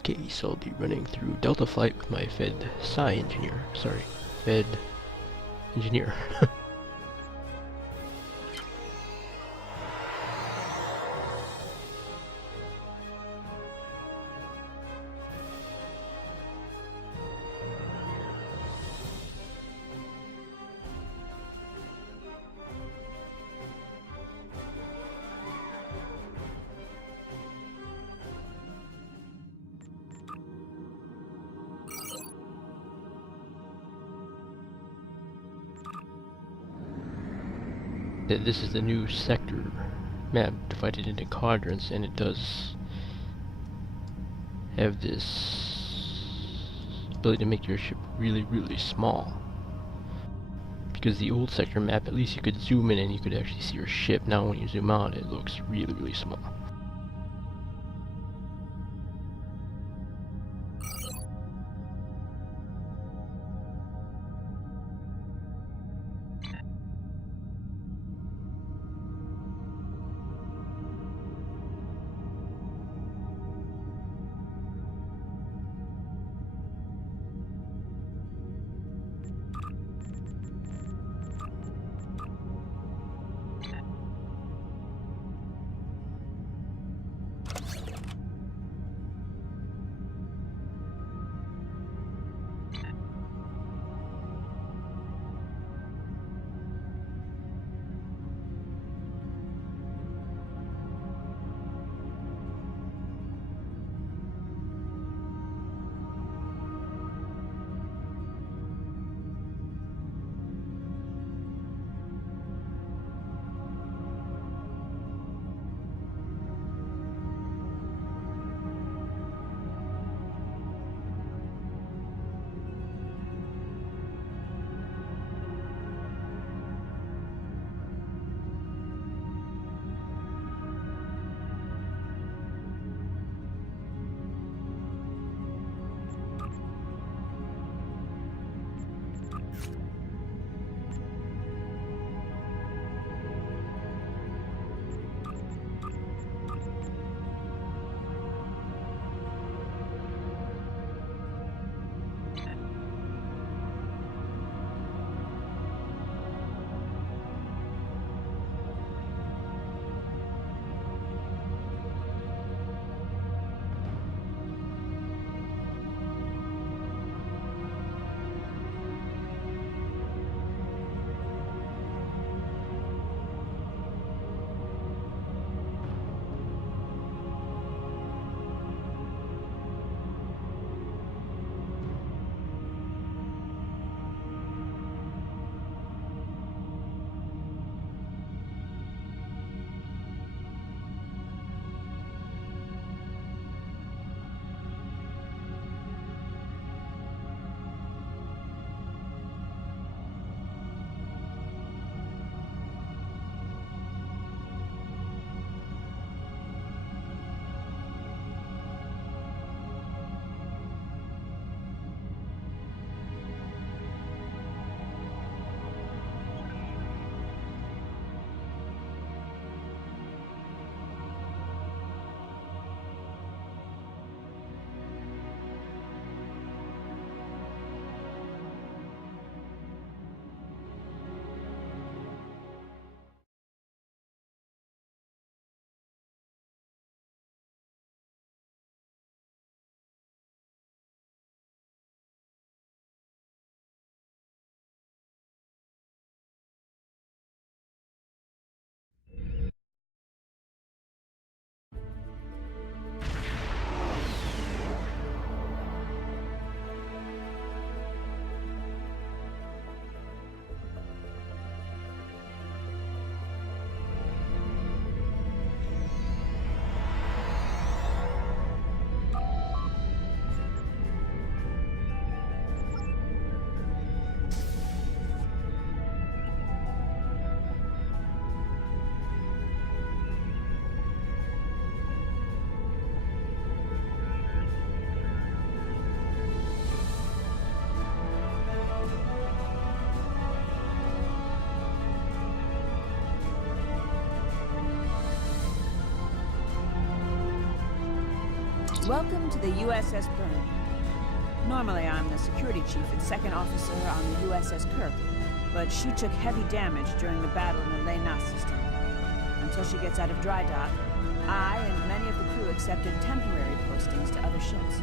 Okay, so I'll be running through Delta Flight with my Fed engineer. This is the new sector map divided into quadrants, and it does have this ability to make your ship really small. Because the old sector map, at least you could zoom in and you could actually see your ship. Now when you zoom out, it looks really small. Welcome to the USS Byrne. Normally, I'm the security chief and second officer on the USS Kirk, but she took heavy damage during the battle in the Lena system. Until she gets out of dry dock, I and many of the crew accepted temporary postings to other ships.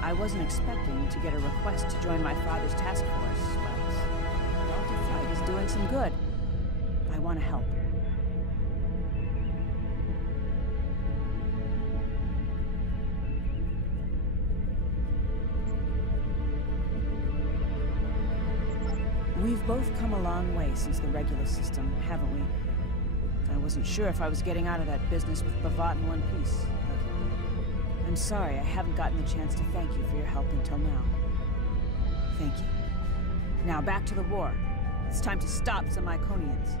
I wasn't expecting to get a request to join my father's task force, but Delta Flight is doing some good. I want to help. We've both come a long way since the regular system, haven't we? I wasn't sure if I was getting out of that business with Bavat in one piece, but I'm sorry I haven't gotten the chance to thank you for your help until now. Thank you. Now back to the war. It's time to stop some Iconians.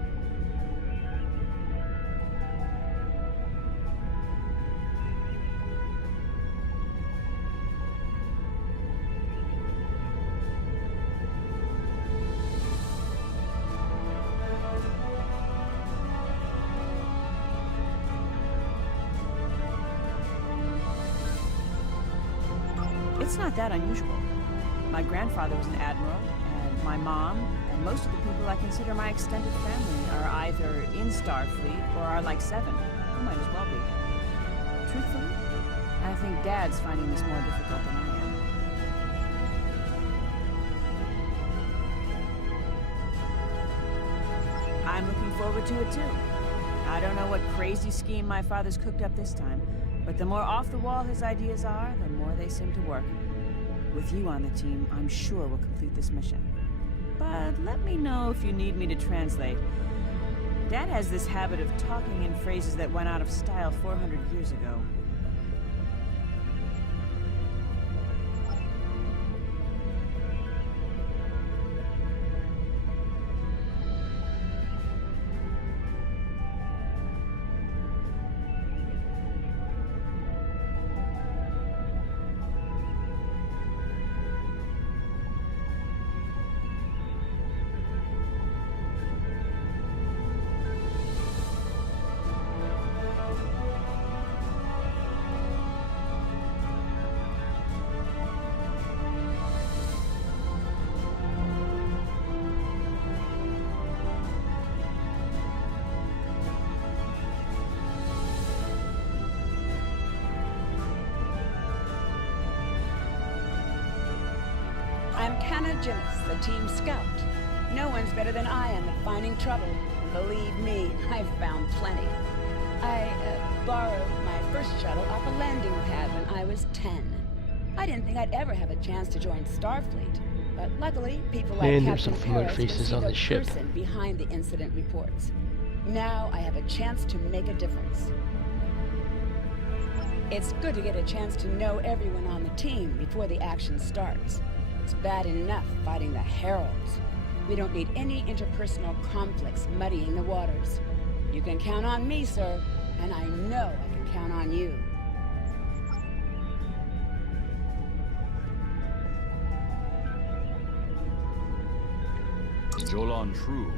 It's not that unusual. My grandfather was an admiral, and my mom, and most of the people I consider my extended family are either in Starfleet or are like Seven, who might as well be. Truthfully, I think Dad's finding this more difficult than I am. I'm looking forward to it too. I don't know what crazy scheme my father's cooked up this time, but the more off-the-wall his ideas are, the more they seem to work. With you on the team, I'm sure we'll complete this mission. But let me know if you need me to translate. Dad has this habit of talking in phrases that went out of style 400 years ago. I'm Canna Jinnis, the team scout. No one's better than I am at finding trouble. Believe me, I've found plenty. I borrowed my first shuttle off a landing pad when I was 10. I didn't think I'd ever have a chance to join Starfleet, but luckily, people like And there's Captain some familiar Paris will faces see on the the ship. person behind the incident reports. Now I have a chance to make a difference. It's good to get a chance to know everyone on the team before the action starts. It's bad enough fighting the Heralds. We don't need any interpersonal conflicts muddying the waters. You can count on me, sir, and I know I can count on you. Jolan True,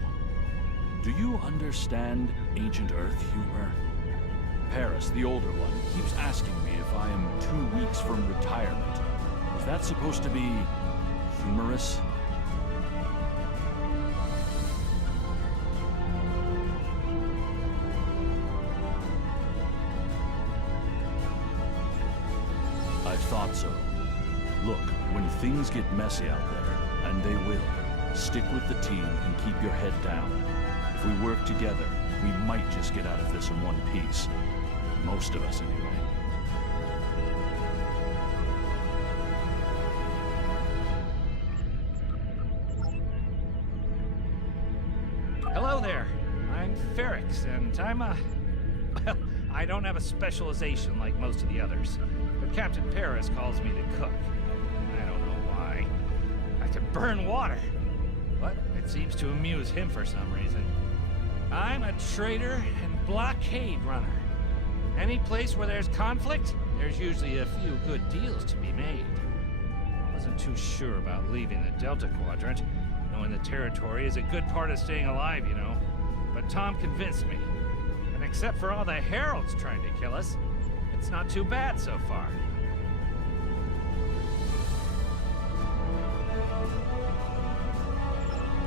do you understand ancient Earth humor? Paris, the older one, keeps asking me if I am 2 weeks from retirement. Is that supposed to be humorous? I thought so. Look, when things get messy out there, and they will, stick with the team and keep your head down. If we work together, we might just get out of this in one piece. Most of us, anyway. Hello there. I'm Ferrix, and I'm well, I don't have a specialization like most of the others, but Captain Paris calls me the cook. I don't know why. I can burn water, but it seems to amuse him for some reason. I'm a trader and blockade runner. Any place where there's conflict, there's usually a few good deals to be made. I wasn't too sure about leaving the Delta Quadrant, knowing the territory is a good part of staying alive, you know. But Tom convinced me. And except for all the Heralds trying to kill us, it It's not too bad so far.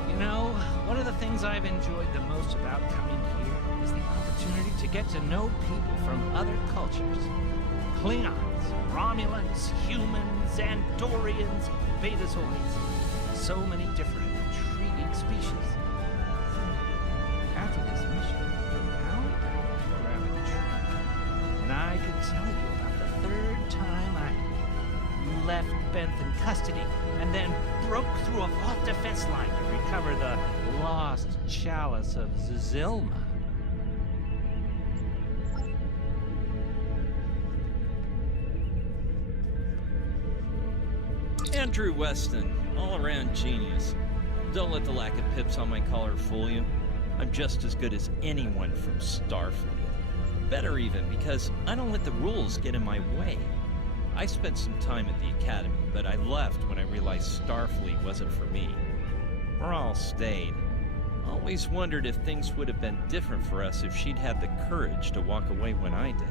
You know, one of the things I've enjoyed the most about coming here is the opportunity to get to know people from other cultures. Klingons, Romulans, humans, Andorians, Betazoids. So many different intriguing species. After this mission, now we can grab a drink. And I could tell you about the third time I left Benth in custody and then broke through a vault defense line to recover the lost chalice of Zilma. Andrew Weston, all-around genius. Don't let the lack of pips on my collar fool you. I'm just as good as anyone from Starfleet. Better even, because I don't let the rules get in my way. I spent some time at the Academy, but I left when I realized Starfleet wasn't for me. Morale stayed. Always wondered if things would have been different for us if she'd had the courage to walk away when I did.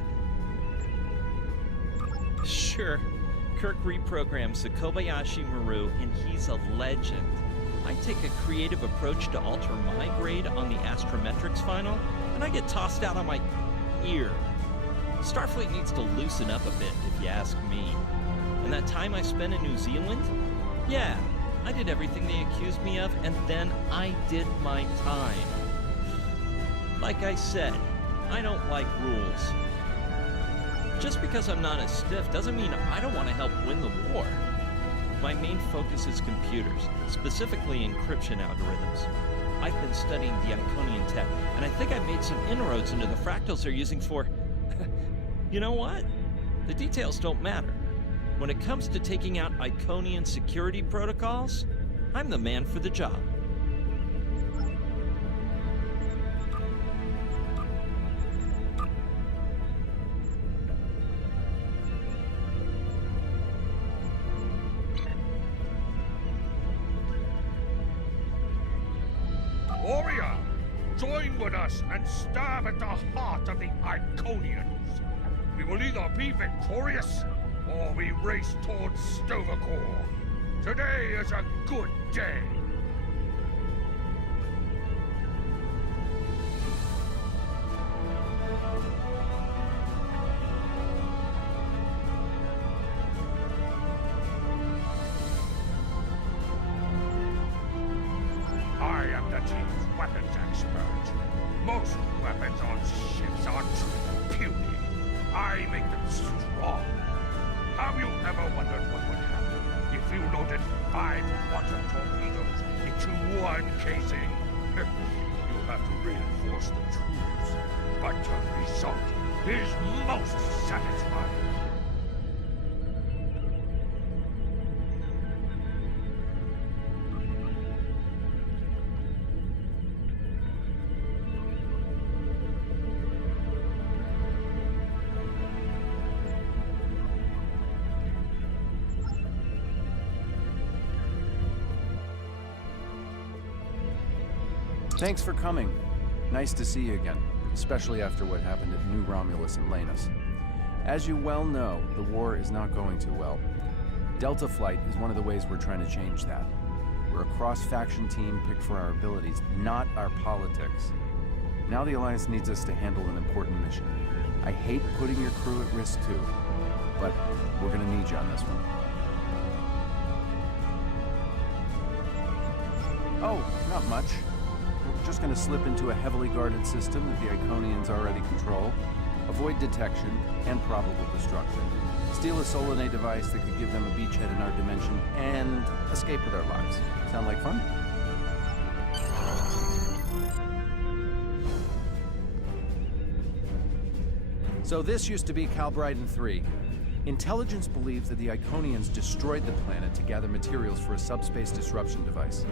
Sure, Kirk reprograms the Kobayashi Maru, and he's a legend. I take a creative approach to alter my grade on the astrometrics final, and I get tossed out on my ear. Starfleet needs to loosen up a bit, if you ask me. And that time I spent in New Zealand? Yeah, I did everything they accused me of, and then I did my time. Like I said, I don't like rules. Just because I'm not as stiff doesn't mean I don't want to help win the war. My main focus is computers, specifically encryption algorithms. I've been studying the Iconian tech, and I think I made some inroads into the fractals they're using for... You know what? The details don't matter. When it comes to taking out Iconian security protocols, I'm the man for the job. Warrior, join with us and stab at the heart of the Iconians. We will either be victorious, or we race towards Stovacor. Today is a good day. I am the team's weapons expert. Most weapons on ships are too puny. I make them strong. Have you ever wondered what would happen if you loaded 5 quantum torpedoes into one casing? You have to reinforce the troops, but the result is most satisfying. Thanks for coming. Nice to see you again, especially after what happened at New Romulus and Lanus. As you well know, the war is not going too well. Delta Flight is one of the ways we're trying to change that. We're a cross-faction team picked for our abilities, not our politics. Now the Alliance needs us to handle an important mission. I hate putting your crew at risk too, but we're gonna need you on this one. Oh, not much. We're just going to slip into a heavily guarded system that the Iconians already control, avoid detection and probable destruction, steal a Solanae device that could give them a beachhead in our dimension, and escape with our lives. Sound like fun? So this used to be Calbryden 3. Intelligence believes that the Iconians destroyed the planet to gather materials for a subspace disruption device.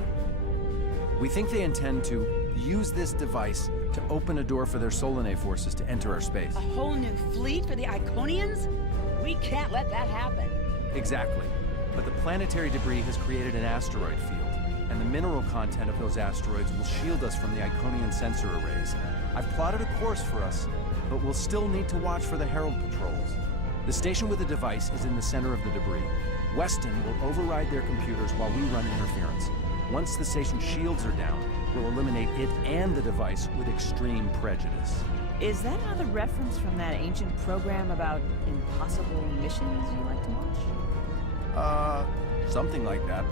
We think they intend to use this device to open a door for their Solanae forces to enter our space. A whole new fleet for the Iconians? We can't let that happen. Exactly. But the planetary debris has created an asteroid field, and the mineral content of those asteroids will shield us from the Iconian sensor arrays. I've plotted a course for us, but we'll still need to watch for the Herald patrols. The station with the device is in the center of the debris. Weston will override their computers while we run interference. Once the station's shields are down, we'll eliminate it and the device with extreme prejudice. Is that another reference from that ancient program about impossible missions you like to watch? Something like that.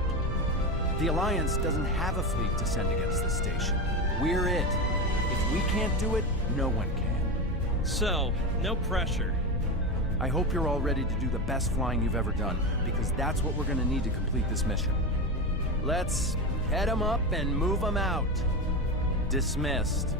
The Alliance doesn't have a fleet to send against this station. We're it. If we can't do it, no one can. So, no pressure. I hope you're all ready to do the best flying you've ever done, because that's what we're gonna need to complete this mission. Let's head 'em up and move 'em out. Dismissed.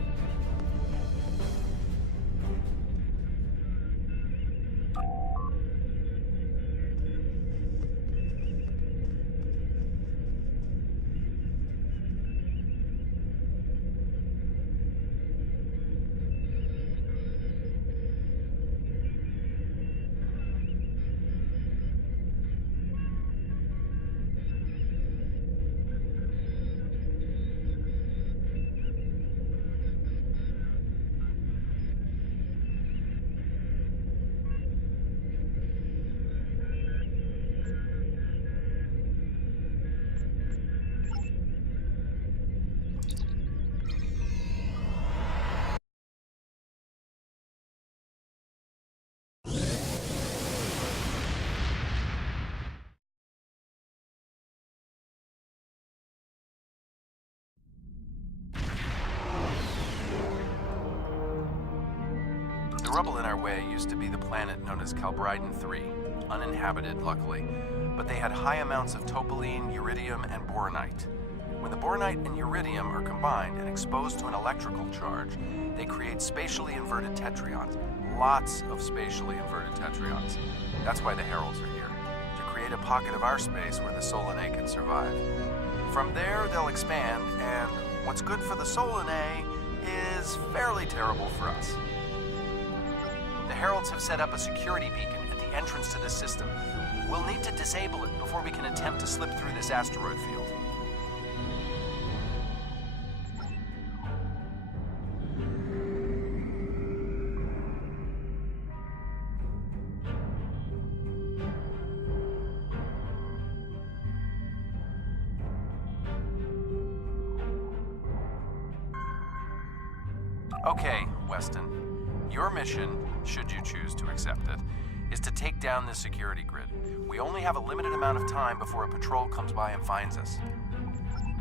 The rubble in our way used to be the planet known as Calbryden 3, uninhabited, luckily. But they had high amounts of topaline, uridium, and boronite. When the boronite and uridium are combined and exposed to an electrical charge, they create spatially inverted tetraons. Lots of spatially inverted tetraons. That's why the Heralds are here, to create a pocket of our space where the Solanae can survive. From there, they'll expand, and what's good for the Solanae is fairly terrible for us. The Heralds have set up a security beacon at the entrance to this system. We'll need to disable it before we can attempt to slip through this asteroid field. Okay, Weston. Your mission, should you choose to accept it, is to take down this security grid. We only have a limited amount of time before a patrol comes by and finds us.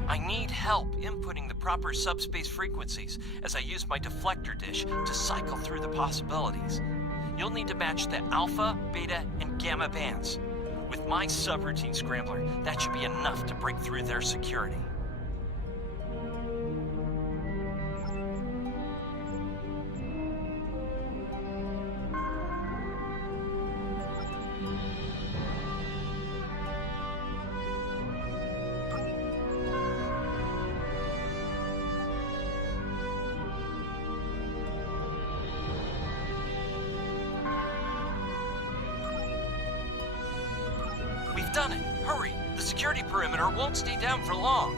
I need help inputting the proper subspace frequencies as I use my deflector dish to cycle through the possibilities. You'll need to match the alpha, beta, and gamma bands. With my subroutine scrambler, that should be enough to break through their security. We've done it! Hurry! The security perimeter won't stay down for long.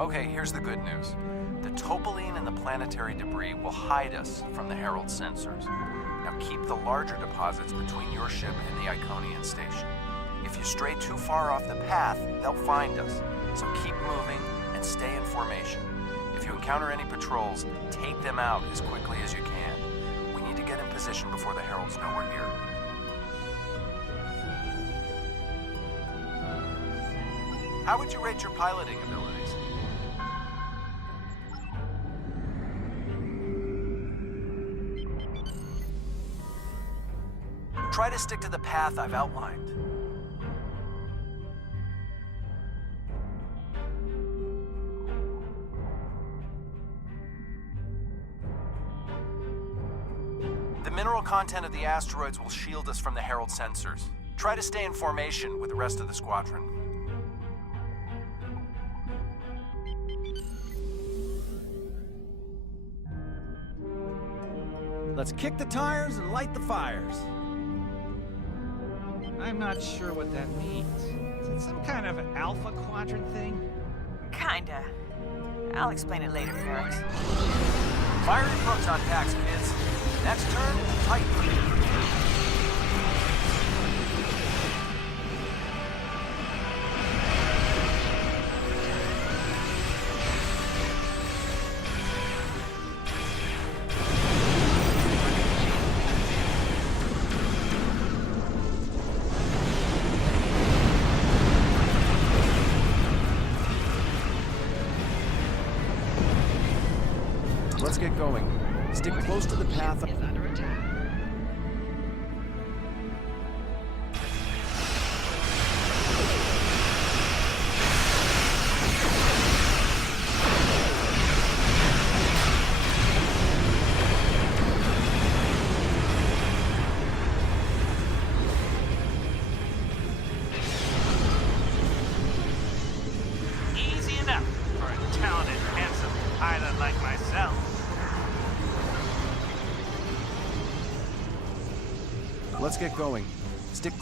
Okay, here's the good news. The topaline and the planetary debris will hide us from the Herald sensors. Now keep the larger deposits between your ship and the Iconian station. If you stray too far off the path, they'll find us. So keep moving and stay in formation. If you encounter any patrols, take them out as quickly as you can. We need to get in position before the Heralds know we're here. How would you rate your piloting abilities? Try to stick to the path I've outlined. The mineral content of the asteroids will shield us from the Herald sensors. Try to stay in formation with the rest of the squadron. Let's kick the tires and light the fires. I'm not sure what that means. Is it some kind of alpha quadrant thing? Kinda. I'll explain it later, Ferrex. Fire your proton packs, kids. Next turn, tight. Let's get going. Stick close to the path. Is under attack. Easy enough for a talented, handsome pilot like myself. Let's get going. Stick.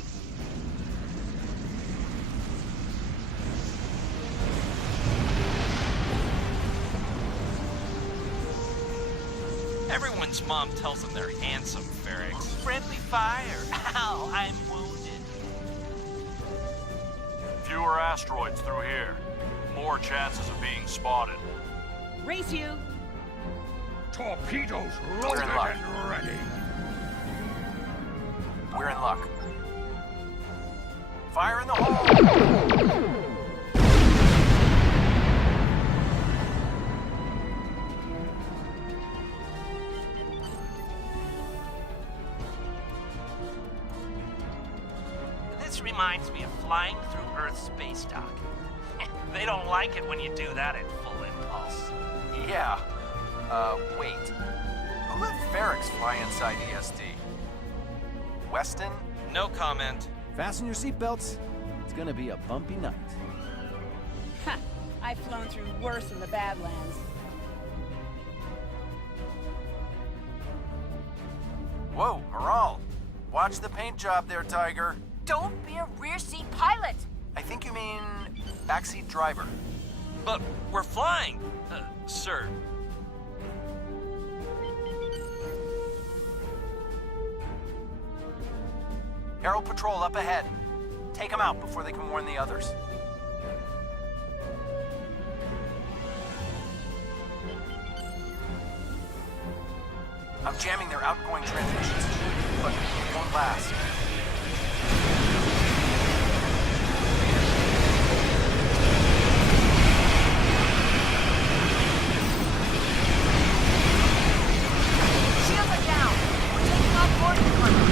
Everyone's mom tells them they're handsome, Ferrex. Friendly fire. Ow, I'm wounded. Fewer asteroids through here. More chances of being spotted. Race you! Torpedoes We're loaded in luck. and ready. We're in luck. Fire in the hole! This reminds me of flying through Earth's space dock. They don't like it when you do that at full impulse. Yeah. Wait. Who let Ferrex fly inside ESD? Weston? No comment. Fasten your seatbelts. It's gonna be a bumpy night. Ha! I've flown through worse in the Badlands. Whoa, Moral. Watch the paint job there, Tiger. Don't be a rear seat pilot! I think you mean backseat driver. But we're flying, sir. Herald Patrol up ahead. Take them out before they can warn the others. I'm jamming their outgoing transmissions, but it won't last. Shields are down! We're taking off board equipment!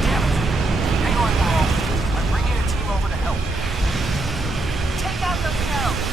Damn it! Hang on, Moral. I'm bringing a team over to help. Take out those Heralds!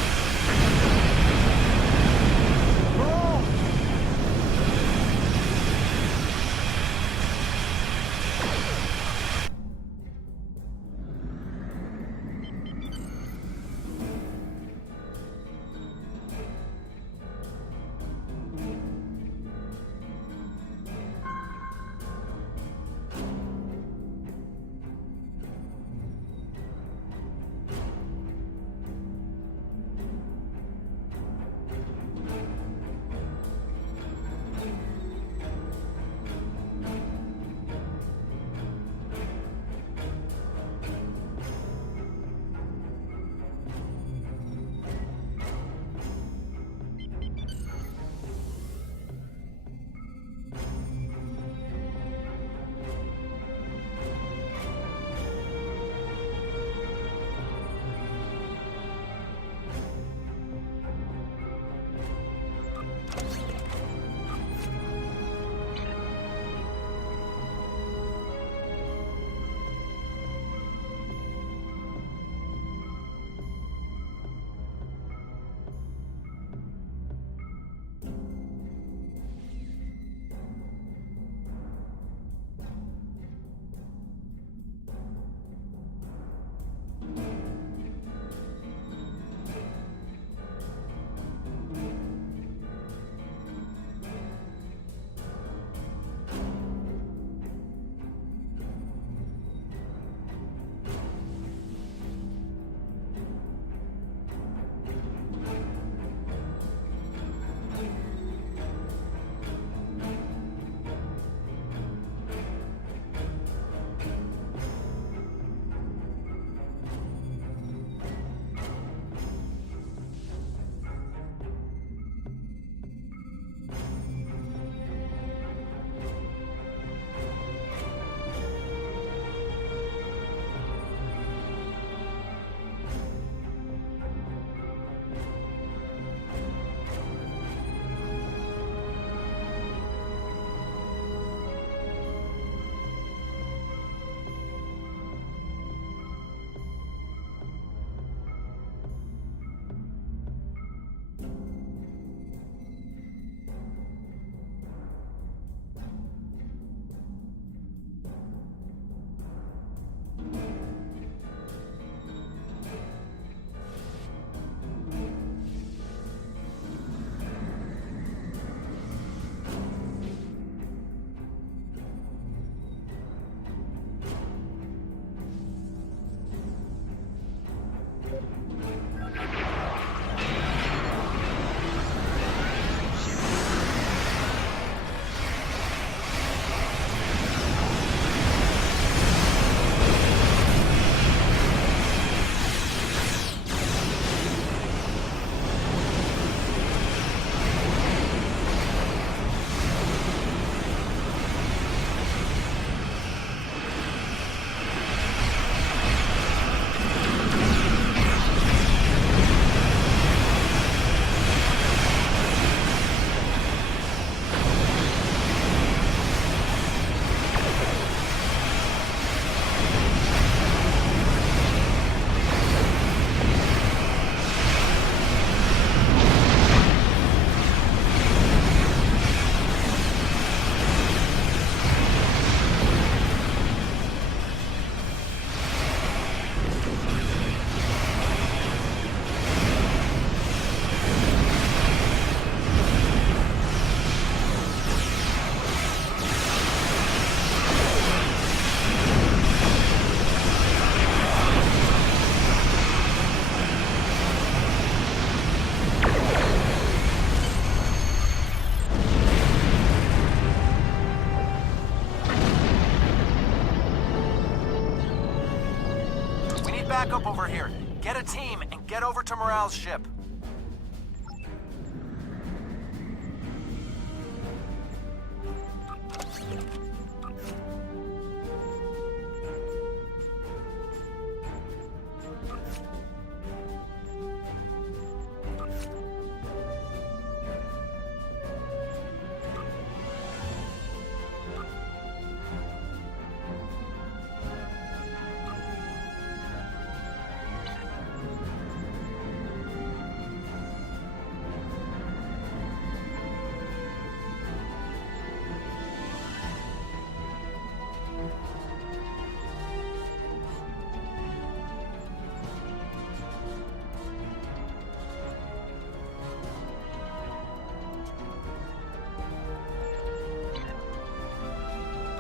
here. Get a team and get over to Morale's ship.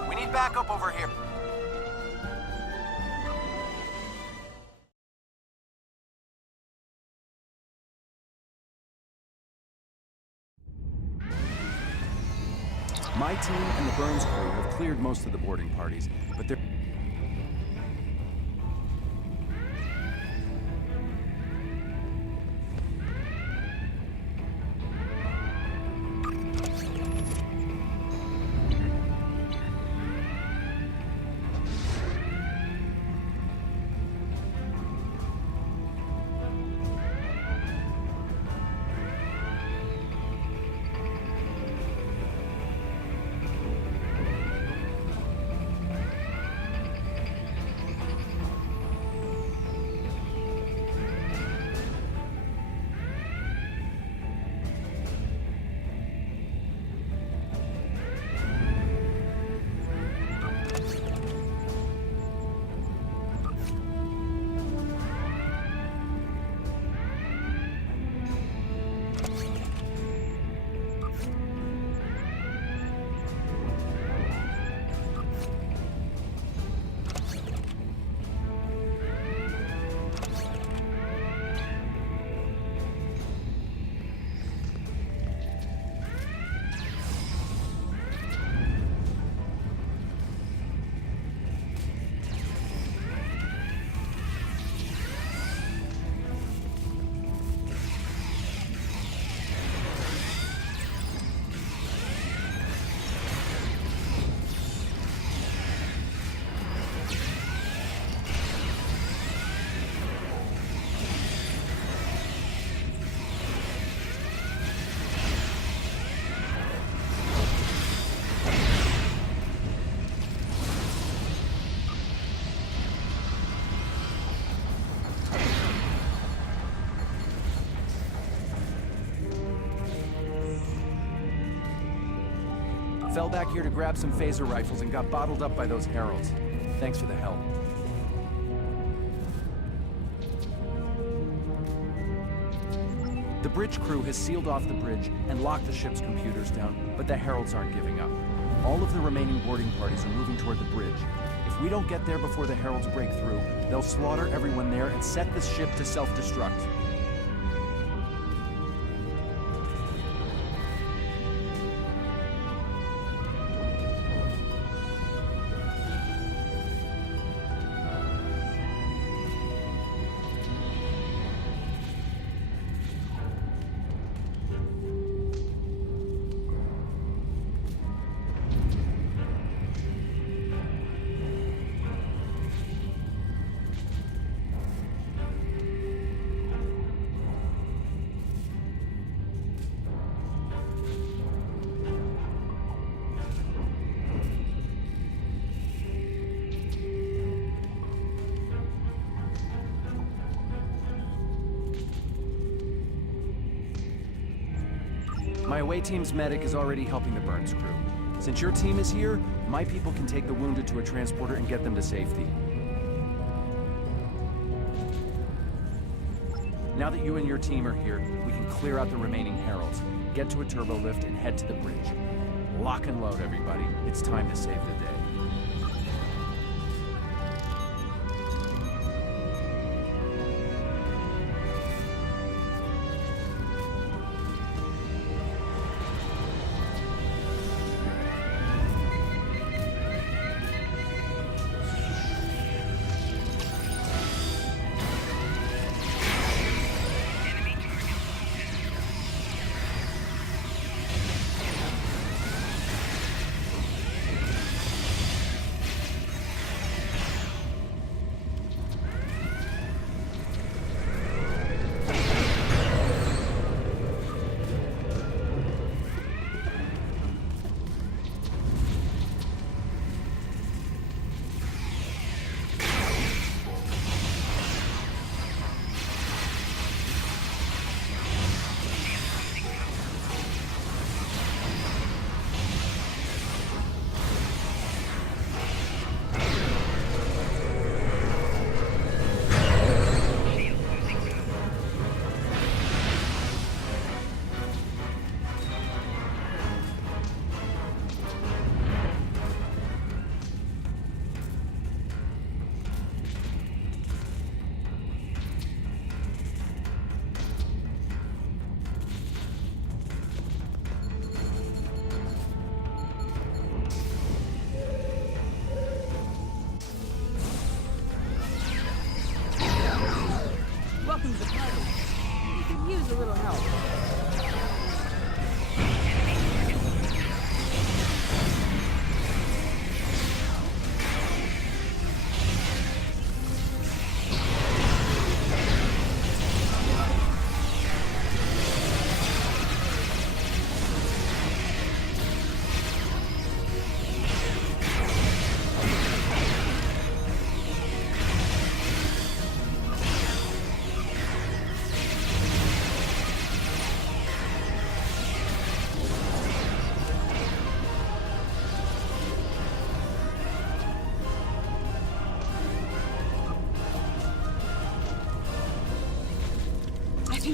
We need backup over here. My team and the Burns crew have cleared most of the boarding parties, but they're... Fell back here to grab some phaser rifles and got bottled up by those heralds. Thanks for the help. The bridge crew has sealed off the bridge and locked the ship's computers down, but the heralds aren't giving up. All of the remaining boarding parties are moving toward the bridge. If we don't get there before the heralds break through, they'll slaughter everyone there and set the ship to self-destruct. My away team's medic is already helping the Burns crew. Since your team is here, my people can take the wounded to a transporter and get them to safety. Now that you and your team are here, we can clear out the remaining heralds, get to a turbo lift, and head to the bridge. Lock and load, everybody. It's time to save the day.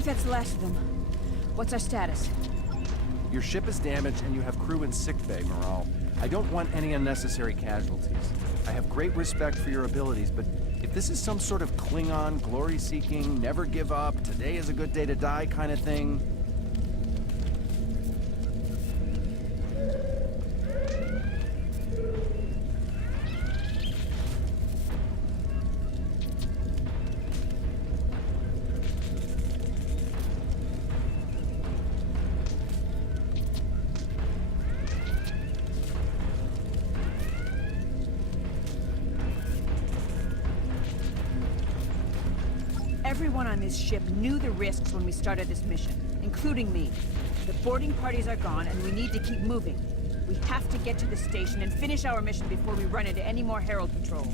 Chief, that's the last of them. What's our status? Your ship is damaged and you have crew in sickbay, Morale. I don't want any unnecessary casualties. I have great respect for your abilities, but if this is some sort of Klingon, glory-seeking, never give up, today is a good day to die kind of thing... Everyone on this ship knew the risks when we started this mission, including me. The boarding parties are gone, and we need to keep moving. We have to get to the station and finish our mission before we run into any more Herald patrols.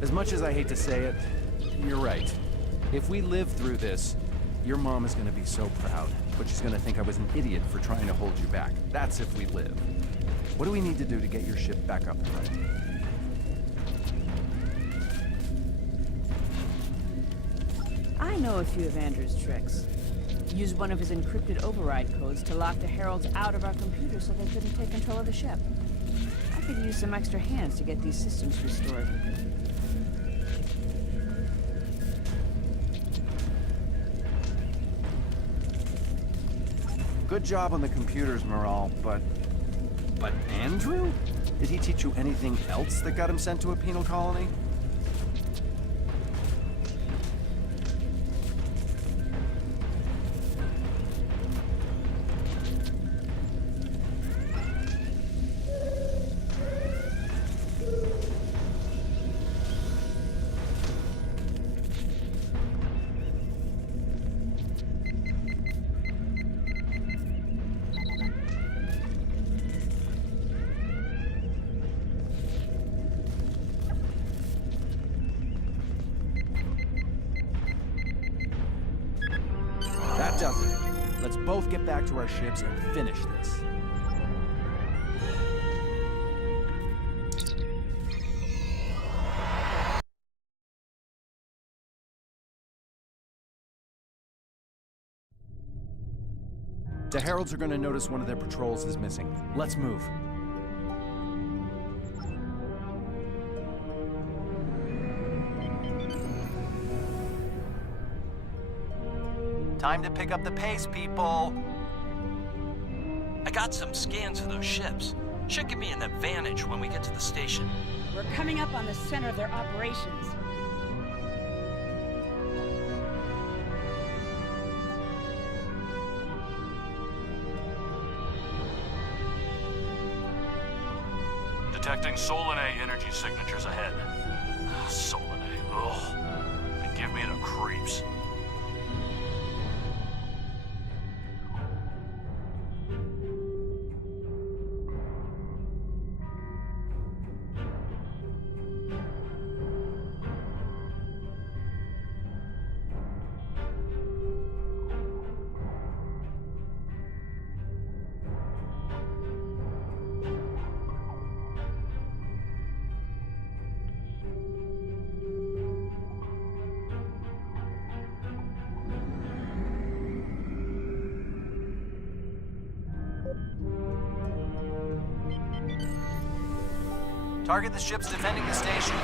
As much as I hate to say it, you're right. If we live through this, your mom is gonna be so proud, but she's gonna think I was an idiot for trying to hold you back. That's if we live. What do we need to do to get your ship back up and running? I know a few of Andrew's tricks. Used one of his encrypted override codes to lock the Heralds out of our computers so they couldn't take control of the ship. I could use some extra hands to get these systems restored. Good job on the computers, Morale, but Andrew? Did he teach you anything else that got him sent to a penal colony? That does it. Let's both get back to our ships and finish this. The Heralds are going to notice one of their patrols is missing. Let's move. Time to pick up the pace, people! I got some scans of those ships. Should give me an advantage when we get to the station. We're coming up on the center of their operations. Detecting Solanae energy signatures ahead. Solanae, ugh. They give me the creeps. Target the ships defending the station.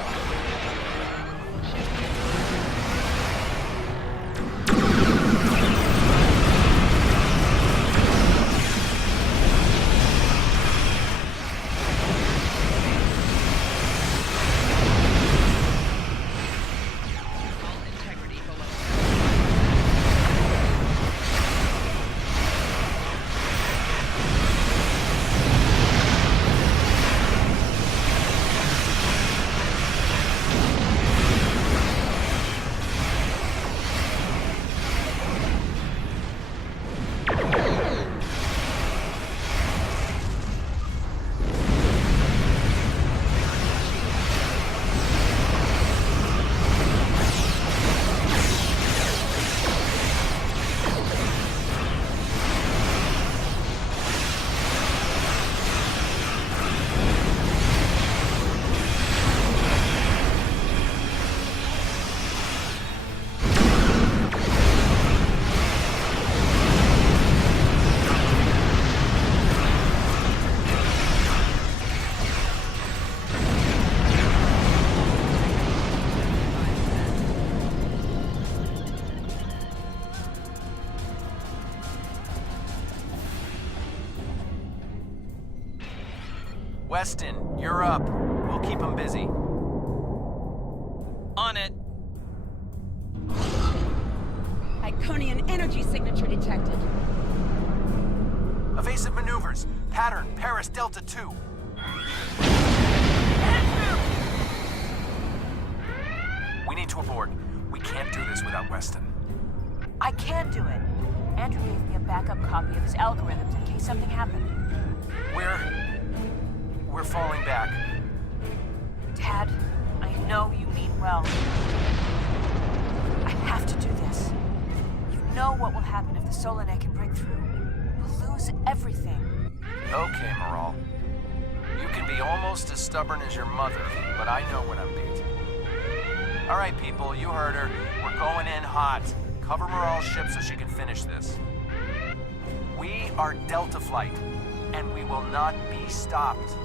Weston, you're up. We'll keep him busy. On it. Iconian energy signature detected. Evasive maneuvers. Pattern, Paris Delta 2. We need to abort. We can't do this without Weston. I can do it. Andrew gave me a backup copy of his algorithms in case something happened. We're falling back. Dad, I know you mean well. I have to do this. You know what will happen if the Solanae can break through. We'll lose everything. Okay, Moral. You can be almost as stubborn as your mother, but I know when I'm beat. All right, people, you heard her. We're going in hot. Cover Moral's ship so she can finish this. We are Delta Flight, and we will not be stopped.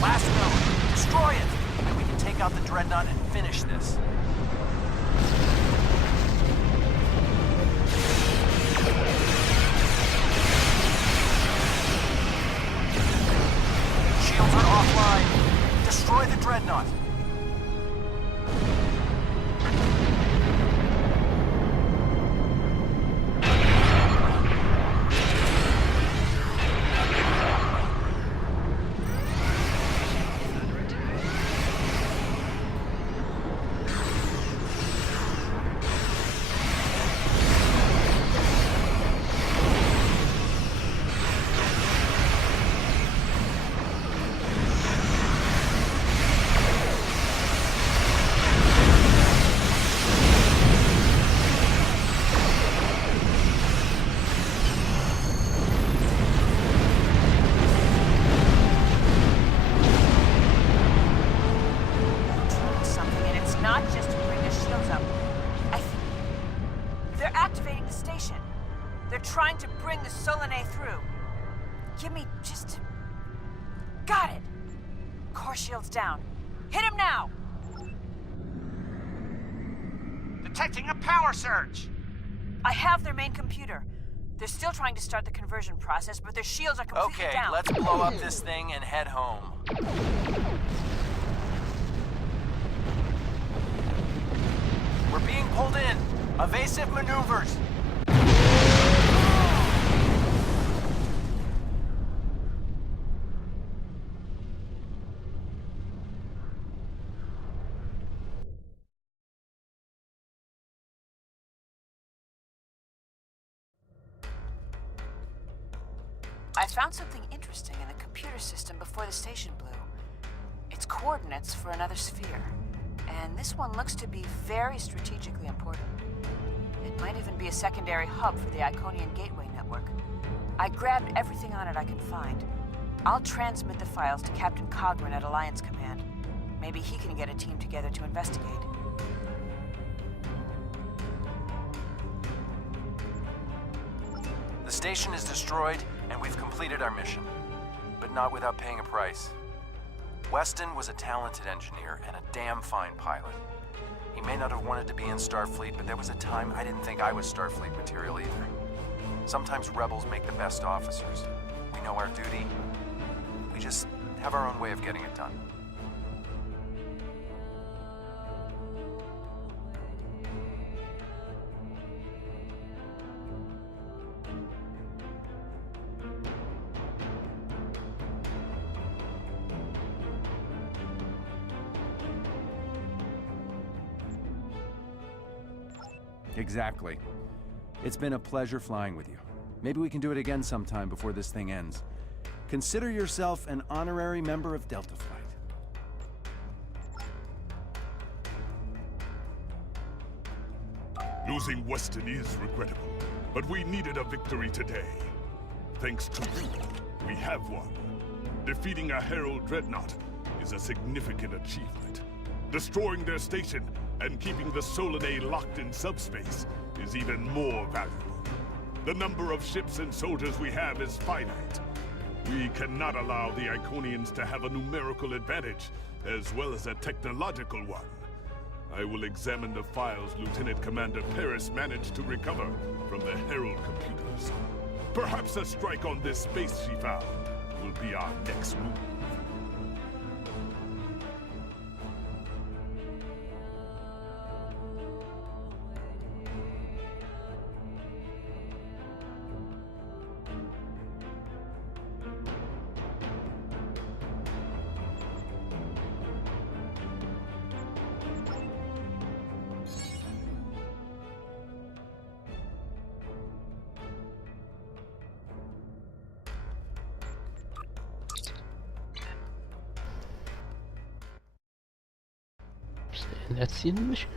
Last node. Destroy it! And we can take out the Dreadnought and finish this. Shields are offline. Destroy the Dreadnought. Trying to bring the Solanae through. Give me just... Got it! Core shields down. Hit him now! Detecting a power surge! I have their main computer. They're still trying to start the conversion process, but their shields are completely down. Okay, let's blow up this thing and head home. We're being pulled in. Evasive maneuvers. I found something interesting in the computer system before the station blew. It's coordinates for another sphere. And this one looks to be very strategically important. It might even be a secondary hub for the Iconian Gateway network. I grabbed everything on it I can find. I'll transmit the files to Captain Cogran at Alliance Command. Maybe he can get a team together to investigate. The station is destroyed, and we've completed our mission. But not without paying a price. Weston was a talented engineer and a damn fine pilot. He may not have wanted to be in Starfleet, but there was a time I didn't think I was Starfleet material either. Sometimes rebels make the best officers. We know our duty. We just have our own way of getting it done. Exactly. It's been a pleasure flying with you. Maybe we can do it again sometime before this thing ends. Consider yourself an honorary member of Delta Flight. Losing Weston is regrettable, but we needed a victory today. Thanks to you, we have one. Defeating a Herald dreadnought is a significant achievement. Destroying their station and keeping the Solanae locked in subspace is even more valuable. The number of ships and soldiers we have is finite. We cannot allow the Iconians to have a numerical advantage, as well as a technological one. I will examine the files Lieutenant Commander Paris managed to recover from the Herald computers. Perhaps a strike on this space she found will be our next move. And that's the end of the mission.